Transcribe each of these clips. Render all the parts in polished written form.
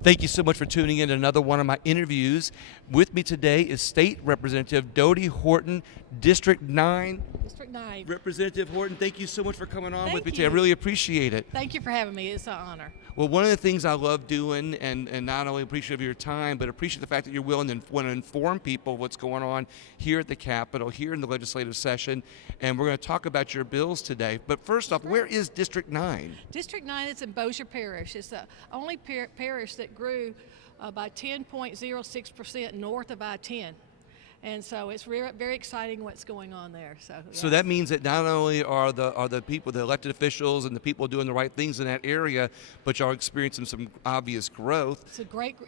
Thank you so much for tuning in to another one of my interviews. With me today is State Representative Dodie Horton, District 9. District 9. Representative Horton, thank you so much for coming on with me Thank today. I you. really appreciate it. Thank you for having me. It's an honor. Well, one of the things I love doing, and not only appreciate of your time, but appreciate the fact that you're willing to want to inform people what's going on here at the Capitol, here in the legislative session, and we're going to talk about your bills today. But first off, where is District 9? District 9 is in Bossier Parish. It's the only parish that grew by 10.06% north of I-10. And so it's very exciting what's going on there. So that means that not only are the people, the elected officials, and the people doing the right things in that area, but y'all experiencing some obvious growth.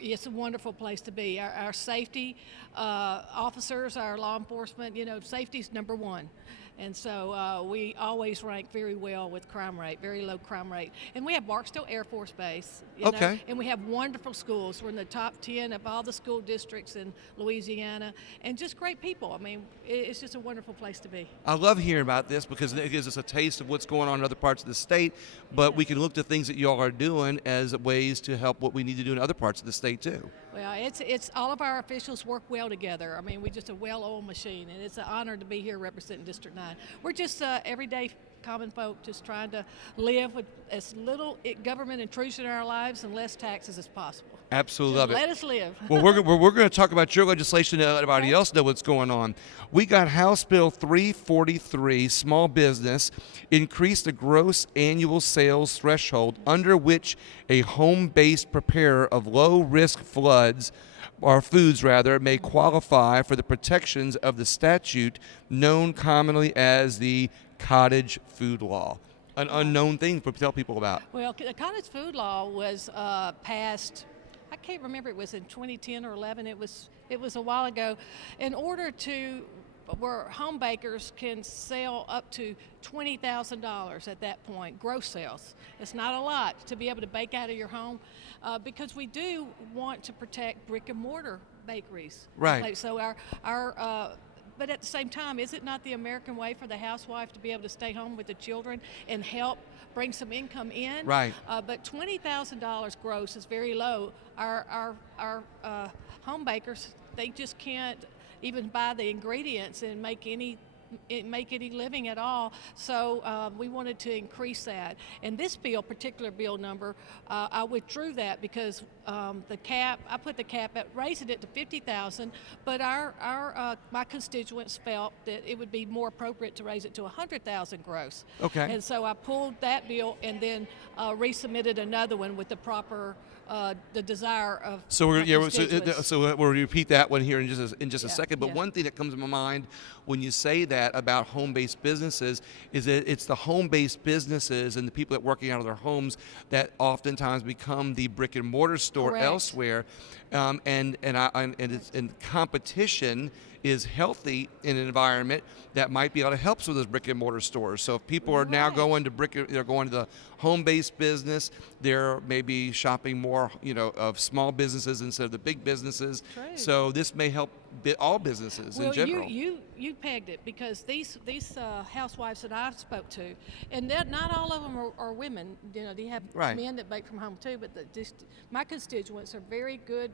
It's a wonderful place to be. Our safety officers, our law enforcement, safety's number one. And so we always rank very well with crime rate, very low crime rate. And we have Barksdale Air Force Base. Okay. And we have wonderful schools. We're in the top 10 of all the school districts in Louisiana. And just great people. I mean, it's just a wonderful place to be. I love hearing about this because it gives us a taste of what's going on in other parts of the state, but we can look to things that y'all are doing as ways to help what we need to do in other parts of the state too. Well, it's all of our officials work well together. I mean, we're just a well-oiled machine, and it's an honor to be here representing District 9. We're just everyday common folk just trying to live with as little government intrusion in our lives and less taxes as possible. Absolutely Just love it. let us live. Well, we're going to talk about your legislation to let everybody else know what's going on. We got House Bill 343, small business, increase the gross annual sales threshold under which a home-based preparer of low-risk foods may qualify for the protections of the statute known commonly as the cottage food law. An unknown thing to tell people about. Well, the cottage food law was passed, I can't remember, it was in 2010 or 11. It was a while ago. In order to, where home bakers can sell up to $20,000 at that point, gross sales. It's not a lot to be able to bake out of your home because we do want to protect brick and mortar bakeries. Right. So but at the same time, is it not the American way for the housewife to be able to stay home with the children and help bring some income in? Right. But $20,000 gross is very low. Our home bakers, they just can't even buy the ingredients and make any living at all. So we wanted to increase that. And this bill, particular bill number, I withdrew that because the cap, I put the cap at raising it to $50,000, but my constituents felt that it would be more appropriate to raise it to $100,000 gross. Okay. And so I pulled that bill and then resubmitted another one with the proper the desire of so we'll repeat that one here in just a Yeah, second. But yeah. one thing that comes to my mind when you say that about home-based businesses is that it's the home-based businesses and the people that are working out of their homes that oftentimes become the brick and mortar store Correct. elsewhere, and competition is healthy in an environment that might be able to help some of those brick and mortar stores. So if people are now Right. they're going to the home-based business, they're maybe shopping more, of small businesses instead of the big businesses. True. So this may help all businesses in general. You pegged it because these housewives that I spoke to, and not all of them are women. They have Right. men that bake from home too. But my constituents are very good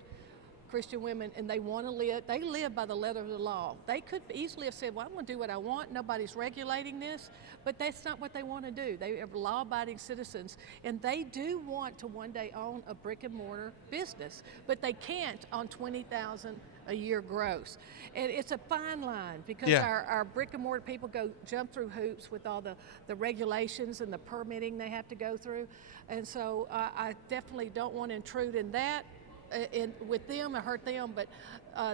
Christian women, and they want to live. They live by the letter of the law. They could easily have said, "Well, I'm going to do what I want. Nobody's regulating this," but that's not what they want to do. They are law-abiding citizens, and they do want to one day own a brick and mortar business, but they can't on $20,000 a year gross. And it's a fine line because Yeah. our brick and mortar people jump through hoops with all the regulations and the permitting they have to go through, and so I definitely don't want to intrude in that. With them or hurt them, but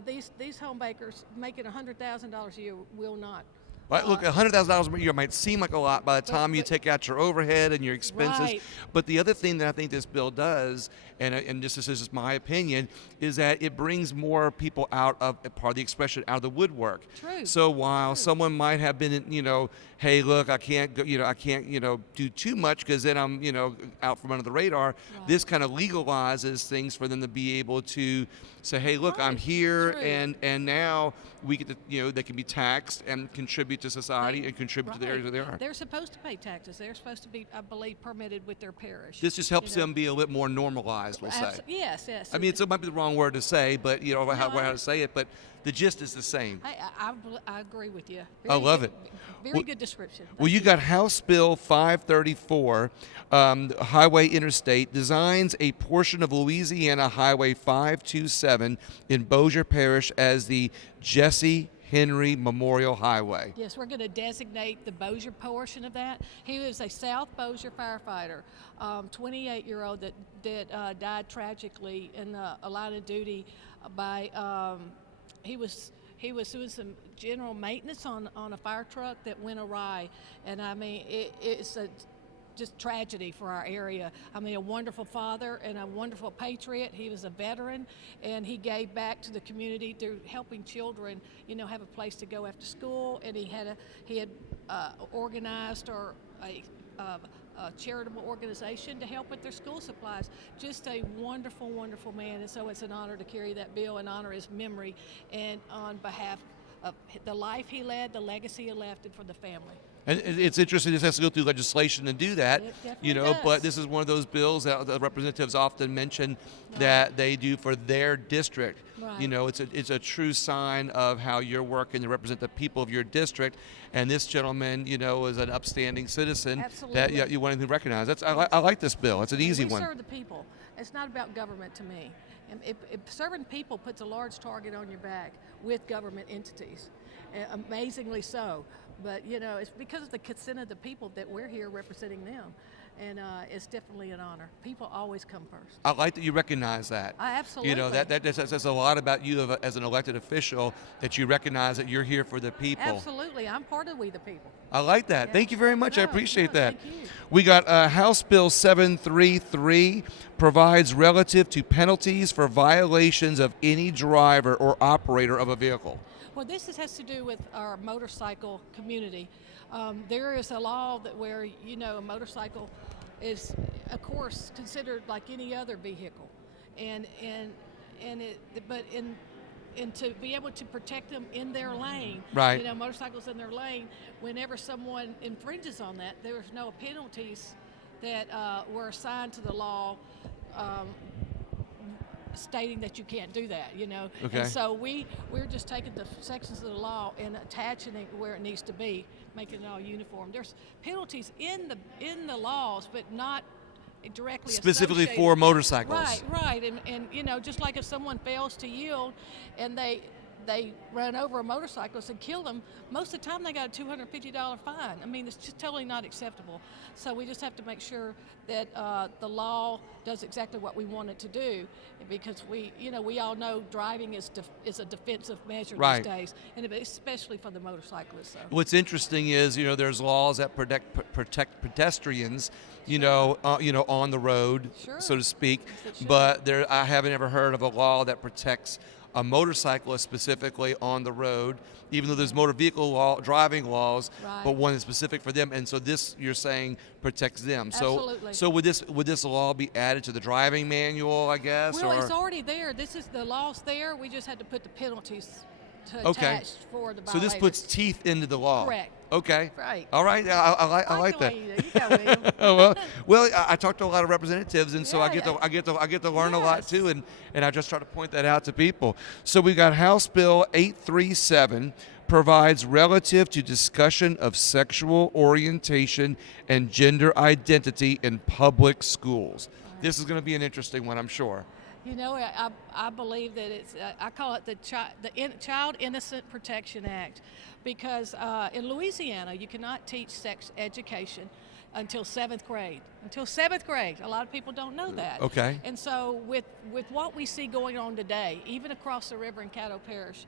these home bakers making $100,000 a year will not. Right, look, $100,000 a year might seem like a lot by the time you take out your overhead and your expenses. Right. But the other thing that I think this bill does, and this is just my opinion, is that it brings more people out of, part of the expression, out of the woodwork. True. So while someone might have been, hey, look, I can't go, I can't, do too much because then I'm, out from under the radar. Right. This kind of legalizes things for them to be able to say, hey, look, I'm Right. here, True. and now we get to, they can be taxed and contribute to society and contribute to the areas Right. where they are. They're supposed to pay taxes. They're supposed to be, I believe, permitted with their parish. This just helps them be a little bit more normalized, we'll say. Yes, yes. I mean, it might be the wrong word to say, but how No, to say it, but the gist is the same. I agree with you. I love it. Very good description. Well, you got House Bill 534, Highway Interstate, designs a portion of Louisiana Highway 527 in Bossier Parish as the Jesse Henry Memorial Highway. Yes, we're going to designate the Bossier portion of that. He was a South Bossier firefighter, 28-year-old that died tragically in a line of duty by he was doing some general maintenance on a fire truck that went awry, and I mean it's just tragedy for our area. I mean, a wonderful father and a wonderful patriot. He was a veteran, and he gave back to the community through helping children, have a place to go after school. And he had organized a charitable organization to help with their school supplies. Just a wonderful, wonderful man. And so it's an honor to carry that bill and honor his memory, and on behalf of the life he led, the legacy he left, and for the family. And it's interesting, this has to go through legislation to do that, It definitely does. but this is one of those bills that the representatives often mention that they do for their district. Right. It's a true sign of how you're working to represent the people of your district, and this gentleman, is an upstanding citizen Absolutely. that you want to recognize. I like this bill. It's an easy we one. serve the people. It's not about government to me. And serving people puts a large target on your back with government entities, amazingly so. But, it's because of the consent of the people that we're here representing them. And it's definitely an honor. People always come first. I like that you recognize that. Absolutely. That says a lot about you as an elected official, that you recognize that you're here for the people. Absolutely. I'm part of We the People. I like that. Yeah. Thank you very much. I No, appreciate that. thank you. We got House Bill 733, provides relative to penalties for violations of any driver or operator of a vehicle. Well, this has to do with our motorcycle community. There is a law where a motorcycle is, of course, considered like any other vehicle, and to be able to protect them in their lane, right? Motorcycles in their lane. Whenever someone infringes on that, there's no penalties that were assigned to the law. Stating that you can't do that, Okay. And so we're just taking the sections of the law and attaching it where it needs to be, making it all uniform. There's penalties in the laws, but not directly specifically associated. for motorcycles. Right, and just like if someone fails to yield and they run over a motorcyclist and kill them, most of the time they got a $250 fine. I mean, it's just totally not acceptable. So we just have to make sure that the law does exactly what we want it to do, because we all know driving is a defensive measure Right. these days, and especially for the motorcyclists. So. What's interesting is, there's laws that protect pedestrians, on the road, Sure. so to speak. Yes, it should. But I haven't ever heard of a law that protects a motorcyclist specifically on the road, even though there's motor vehicle driving laws, Right. but one is specific for them. And so this, you're saying, protects them. Absolutely. So would this law be added to the driving manual, I guess? Well, or? it's already there. The law's there. We just had to put the penalties to Okay. attach for the So this violators. puts teeth into the law. Correct. Okay. Right. All right. I like the that. way you do. You go, William. Oh, well, I talk to a lot of representatives, and so Yeah, I get to learn a lot Yes. too, and I just try to point that out to people. So we got House Bill 837, provides relative to discussion of sexual orientation and gender identity in public schools. This is going to be an interesting one, I'm sure. I believe that I call it the Child Innocent Protection Act, because in Louisiana you cannot teach sex education until 7th grade. A lot of people don't know that. Okay. And so with what we see going on today, even across the river in Caddo Parish,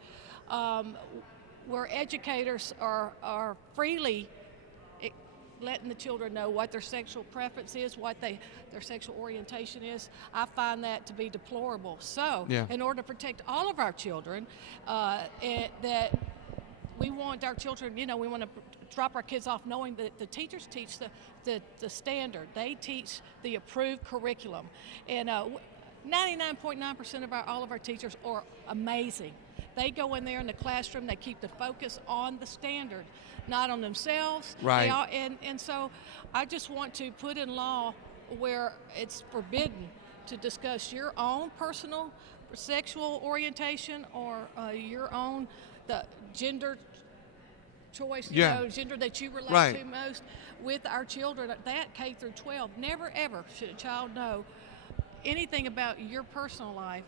where educators are freely letting the children know what their sexual preference is, what their sexual orientation is, I find that to be deplorable. So, Yeah. in order to protect all of our children, that we want our children, we want to drop our kids off knowing that the teachers teach the standard. They teach the approved curriculum. And 99.9% of all of our teachers are amazing. They go in there in the classroom, they keep the focus on the standard, not on themselves. Right. And so I just want to put in law where it's forbidden to discuss your own personal sexual orientation or your own the gender choice, gender that you relate to most with our children. That K through 12, never ever should a child know anything about your personal life,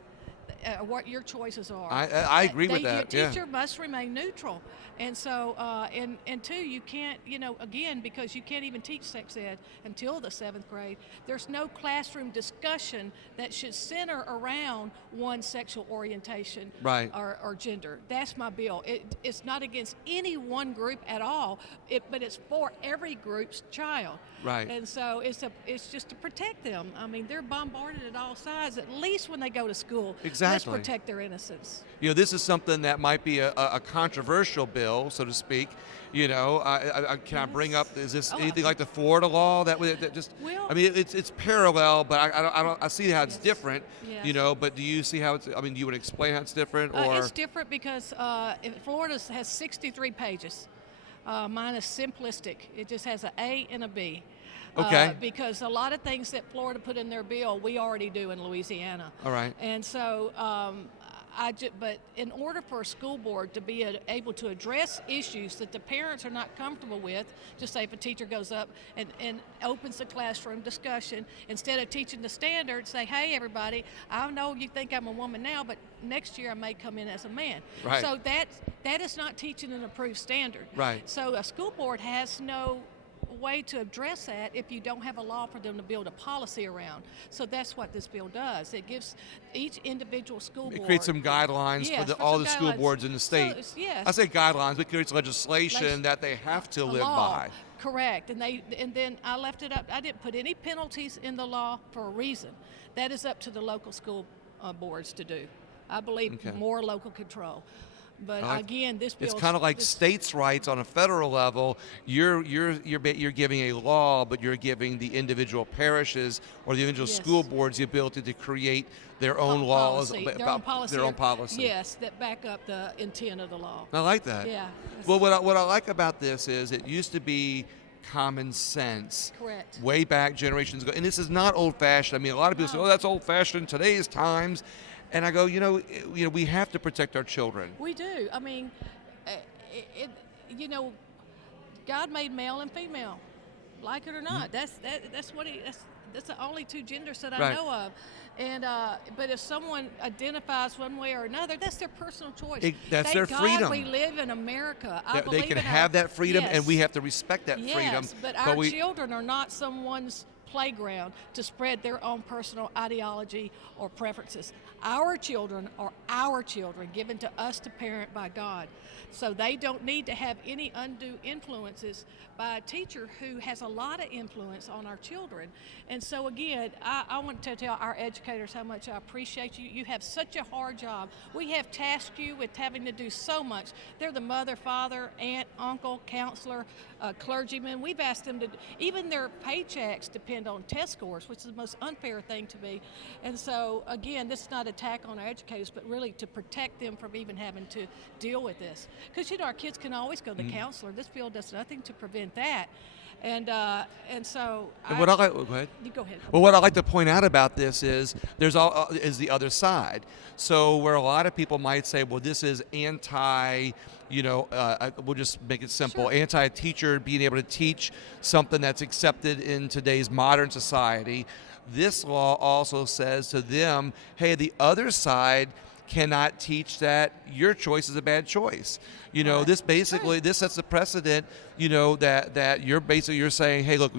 what your choices are. I agree with that. Your teacher must remain neutral. And so, and two, you can't, again, because you can't even teach sex ed until the 7th grade, there's no classroom discussion that should center around one sexual orientation or gender. That's my bill. It's not against any one group at all, but it's for every group's child. Right. And so it's just to protect them. I mean, they're bombarded at all sides, at least when they go to school. Exactly. Let's protect their innocence. This is something that might be a controversial bill, so to speak. Can I bring up? Is this anything like the Florida law that just? Well, I mean, it's parallel, but I see how it's different. Yes. But do you see how it's? I mean, do you want to explain how it's different? Or it's different because Florida has 63 pages. Mine is simplistic. It just has an A and a B. Okay. Because a lot of things that Florida put in their bill, we already do in Louisiana. All right. And so, but in order for a school board to be able to address issues that the parents are not comfortable with, just say if a teacher goes up and opens the classroom discussion, instead of teaching the standard, say, hey, everybody, I know you think I'm a woman now, but next year I may come in as a man. Right. So that is not teaching an approved standard. Right. So a school board has no way to address that if you don't have a law for them to build a policy around. So that's what this bill does. It gives each individual school board. It creates some guidelines for all the school boards in the state. So, yes. I say guidelines, but it creates legislation that they have to live by. Correct. And then I left it up. I didn't put any penalties in the law for a reason. That is up to the local school boards to do. I believe more local control. But again, this bill. It's kind of like states' rights on a federal level. You're giving a law, but you're giving the individual parishes or the individual school boards the ability to create their own laws about their own policy. Yes, that back up the intent of the law. I like that. Yeah. Well, what I like about this is it used to be common sense. Correct. Way back generations ago, and this is not old-fashioned. I mean, a lot of people say, "Oh, that's old-fashioned." Today's times. And I go, we have to protect our children. We do. I mean, God made male and female, like it or not. That's the only two genders that I know of. And but if someone identifies one way or another, that's their personal choice. That's their God freedom. We live in America. They can have that freedom, and we have to respect that freedom. But our children are not someone's playground to spread their own personal ideology or preferences. Our children are our children, given to us to parent by God. So they don't need to have any undue influences by a teacher who has a lot of influence on our children. And so again, I want to tell our educators how much I appreciate you. You have such a hard job. We have tasked you with having to do so much. They're the mother, father, aunt, uncle, counselor, clergyman. We've asked them to, even their paychecks depend on test scores, which is the most unfair thing to be. And so again, this is not an attack on our educators, but really to protect them from even having to deal with this. Because our kids can always go to the counselor. This bill does nothing to prevent that. And so what go ahead. You go ahead. Well, what I like to point out about this is is the other side. So where a lot of people might say, well, this is anti, we'll just make it simple, anti-teacher being able to teach something that's accepted in today's modern society. This law also says to them, hey, the other side cannot teach that your choice is a bad choice. This basically this sets a precedent. That you're saying, hey, look,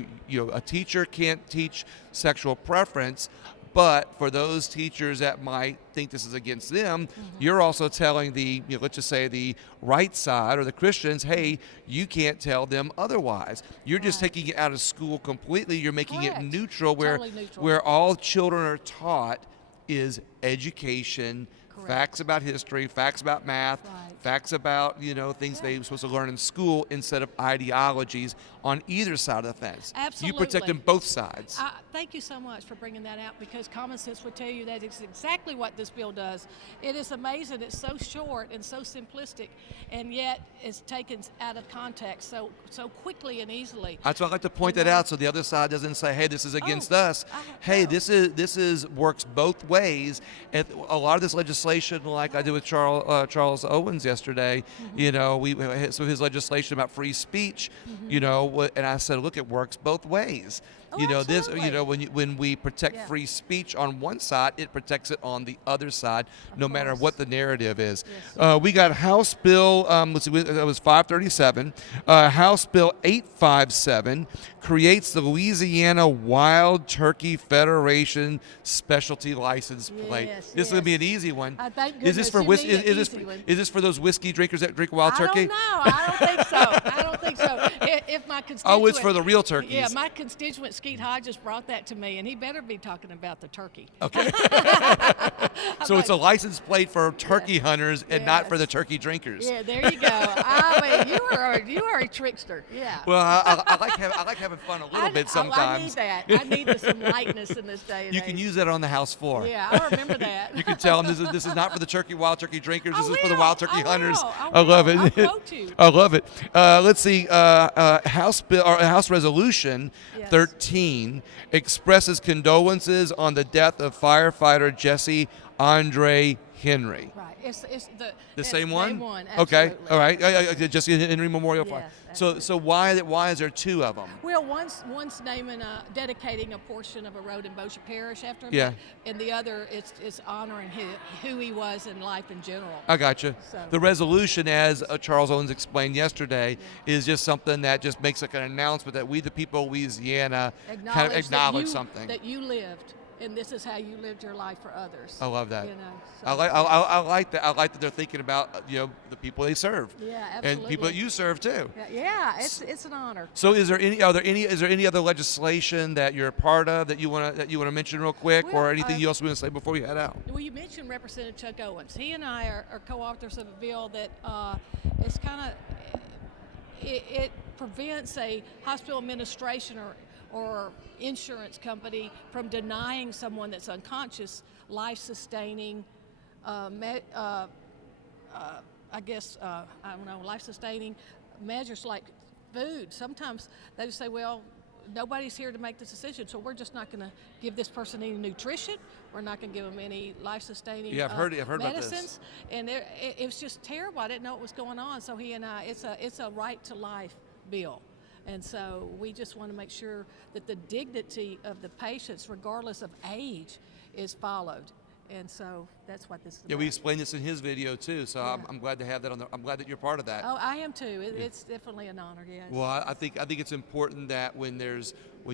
a teacher can't teach sexual preference, but for those teachers that might think this is against them, you're also telling the let's just say the right side or the Christians, hey, you can't tell them otherwise. You're just taking it out of school completely. You're making it neutral, Totally neutral. where all children are taught is education. Correct. Facts about history, facts about math, Right. facts about, things they were supposed to learn in school instead of ideologies on either side of the fence. Absolutely. You protecting both sides. Thank you so much for bringing that out, because common sense would tell you that is exactly what this bill does. It is amazing. It's so short and so simplistic, and yet it's taken out of context so quickly and easily. That's why I like to point that out, so the other side doesn't say, "Hey, this is against us." Hey, no. this is works both ways. And a lot of this legislation, like I did with Charles Owens yesterday, we so his legislation about free speech, and I said, look, it works both ways. Absolutely. When we protect Yeah. free speech on one side, it protects it on the other side, no matter course. what the narrative is. Yes. We got House Bill, let's see, that was 537. House Bill 857 creates the Louisiana Wild Turkey Federation specialty license plate. Yes, This is going to be yes. an easy one. Thank Is this goodness for you whiskey? need an Is easy one. this for those whiskey drinkers that drink wild turkey? I don't know. I don't think so. I don't think so. If my constituent, Oh, it's for the real turkeys. Yeah, my constituent Skeet Hodges brought that to me, and he better be talking about the turkey. Okay. So it's a license plate for turkey hunters and not for the turkey drinkers. Yeah, there you go. I mean, you are a trickster. Yeah. Well, I like having fun a little bit sometimes. I need that. I need some lightness in this day and You age. can use that on the House floor. Yeah, I remember that. You can tell them this is not for the wild turkey drinkers. This is for the will. wild turkey I will. hunters. I love will. it. I'll go to. I love it. Let's see. House Resolution Yes. 13 expresses condolences on the death of firefighter Jesse Andre Henry. Right. It's The it's same one? Same one. Okay. Absolutely. All right. Jesse Henry Memorial Fire. Yes, So why is there two of them? Well, one's naming dedicating a portion of a road in Bossier Parish after him. Yeah. And the other it's honoring who he was in life in general. I got you. So- The resolution, as Charles Owens explained yesterday, is just something that just makes like an announcement that we, the people of Louisiana, kind of acknowledge that something. that you lived, and this is how you lived your life for others. I love that. So, I like that. I like that they're thinking about the people they serve. Yeah, absolutely. And people that you serve too. Yeah, it's an honor. So is there any other legislation that you're a part of that you want to mention real quick, Well, or anything you else want to say before you head out? Well, you mentioned Representative Chuck Owens. He and I are co-authors of a bill that it's kind of it prevents a hospital administration or insurance company from denying someone that's unconscious life-sustaining, I don't know, life-sustaining measures like food. Sometimes they just say, well, nobody's here to make this decision, so we're just not going to give this person any nutrition. We're not going to give them any life-sustaining Yeah, I've heard about this. medicines. And it was just terrible. I didn't know what was going on. So he and I, it's a right to life bill. And so we just want to make sure that the dignity of the patients, regardless of age, is followed. And so that's what this is Yeah, about. we explained this in his video too. So Yeah. I'm glad to have that I'm glad that you're part of that. Oh, I am too. It's definitely an honor, yes. Well, I think it's important that when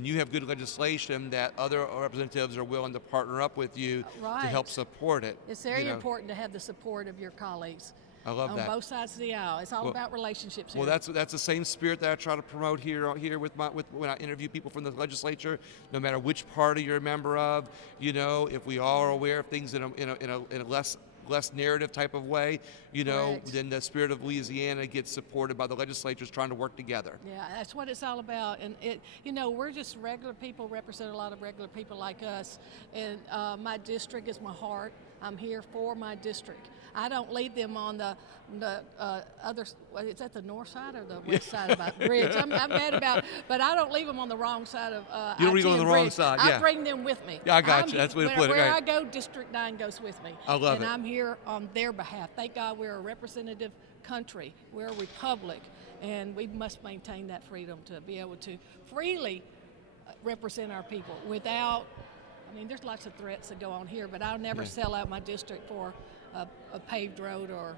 you have good legislation, that other representatives are willing to partner up with you to Right. help support it. It's very important to have the support of your colleagues I love on that. both sides of the aisle. It's all about relationships Well, here. that's the same spirit that I try to promote here with when I interview people from the legislature. No matter which party you're a member of, if we all are aware of things in a less narrative type of way, Correct. then the spirit of Louisiana gets supported by the legislatures trying to work together. Yeah, that's what it's all about. And we're just regular people, represent a lot of regular people like us. And my district is my heart. I'm here for my district. I don't leave them on the other. Is that the north side or the west side of the bridge? I'm mad about, but I don't leave them on the wrong side of. You don't leave them on the wrong bridge. side, I yeah. bring them with me. Yeah, I got you. That's the way to put it, Where right. I go, District 9 goes with me. I love and it. I'm here on their behalf. Thank God we're a representative country. We're a republic, and we must maintain that freedom to be able to freely represent our people without. I mean, there's lots of threats that go on here, but I'll never sell out my district for a paved road or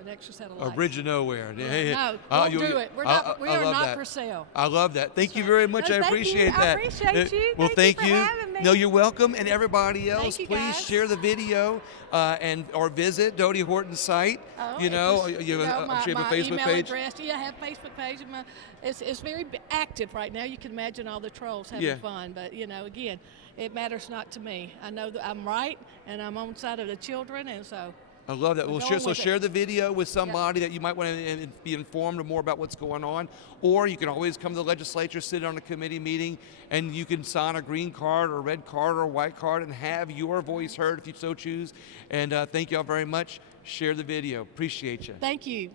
an extra set of lights. A bridge to nowhere. No, don't do it. We are love not that. for sale. I love that. Thank you very much. No, I thank appreciate you. that. I appreciate you. Well, Thank you for having me. No, you're welcome. And everybody else, you, please guys. share the video or visit Dodie Horton's site. Oh, I'm sure my, you have a Facebook email page. address. Yeah, I have a Facebook page. It's very active right now. You can imagine all the trolls having fun. But, again, it matters not to me. I know that I'm right, and I'm on the side of the children, and so. I love that. Well, share the video with somebody that you might want to be informed more about what's going on. Or you can always come to the legislature, sit on a committee meeting, and you can sign a green card or a red card or a white card and have your voice heard if you so choose. And thank you all very much. Share the video. Appreciate you. Thank you.